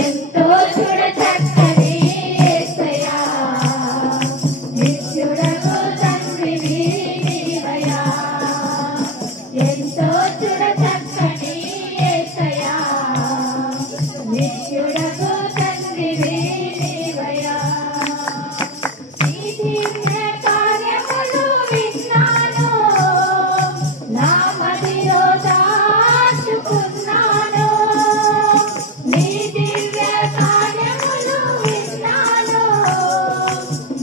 ఎంతో చూడ చక్కని యేసయ్యా నిత్యుడగు తండ్రివి నీవయ్యా ఎంతో చూడ చక్కని యేసయ్యా నిత్యుడగు తండ్రివి నీవయ్యా నీ దివ్య కార్యములు విన్నాను నా మదిలో దాచుకున్నాను నీ దివ్య కార్యములు విన్నాను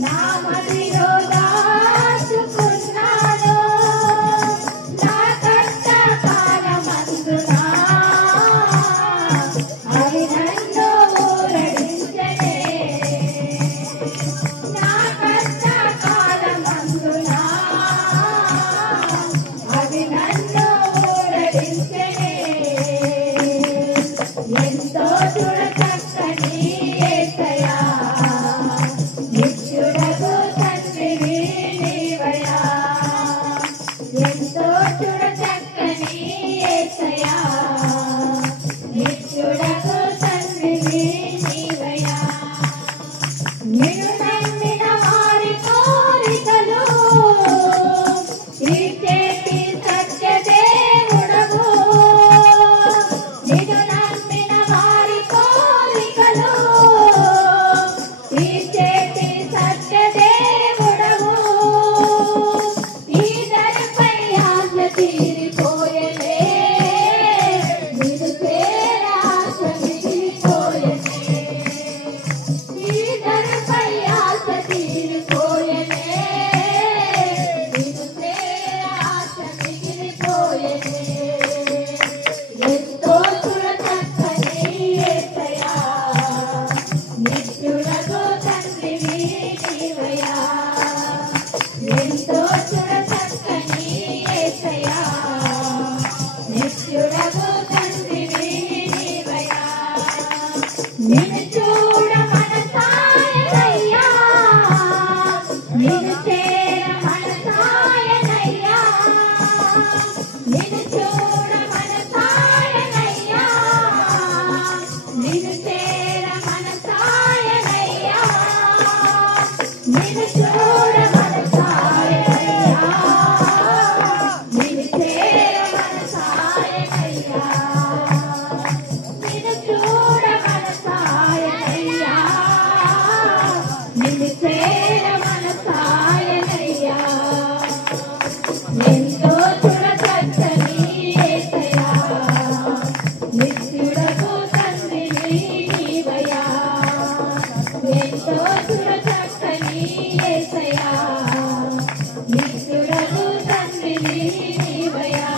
నా మదిలో దాచుకున్నాను నా కష్ట కాలమందునా అవి నన్ను ఊరడించెనే నా కష్ట కాలమందునా అవి నన్ను ఊరడించెనే ఎంతో చూడ చక్కని యేసయ్యా నిత్యుడగు తండ్రివి నీవయ్యా ఎంతో చూడ చక్కని యేసయ్యా నిత్యుడగు తండ్రివి నీవయ్యా నిన్ను నమ్మిన వారి కోరికలు తీర్చేటి సత్యదేవుడవు నిన్ను నమ్మిన వారి కోరికలు తీర్చేటి సత్యదేవుడవు ఈ ధరపై ఆశ తీరిపోయలే నిన్ను చేర ఆశ మిగిలిపోయలే ఈ ధరపై ఆశ తీరిపోయలే నిన్ను చేర ఆశ మిగిలిపోయలే ఎంతో చూడ చక్కని యేసయ్యా నిత్యుడగు తండ్రివి నీవయ్యా ఎంతో చూడ చక్కని యేసయ్యా నిత్యుడగు తండ్రివి నీవయ్యా నిన్ను చూడ మనసాయనయ్యా నిన్ను చేర మనసాయనయ్యా నిన్ను చూడ మనసాయనయ్యా నిన్ను చేర మనసాయనయ్యా నిన్ను చూడ మనసాయనయ్యా నిన్ను చేర మనసాయనయ్యా నిన్ను చూడ మనసాయనయ్యా నిన్ను చేర మనసాయనయ్యా ఎంతో చూడ చక్కని యేసయ్యా నిత్యుడగు తండ్రివి నీవయ్యా ఎంతో చూడ చక్కని యేసయ్యా నిత్యుడగు తండ్రివి నీవయ్యా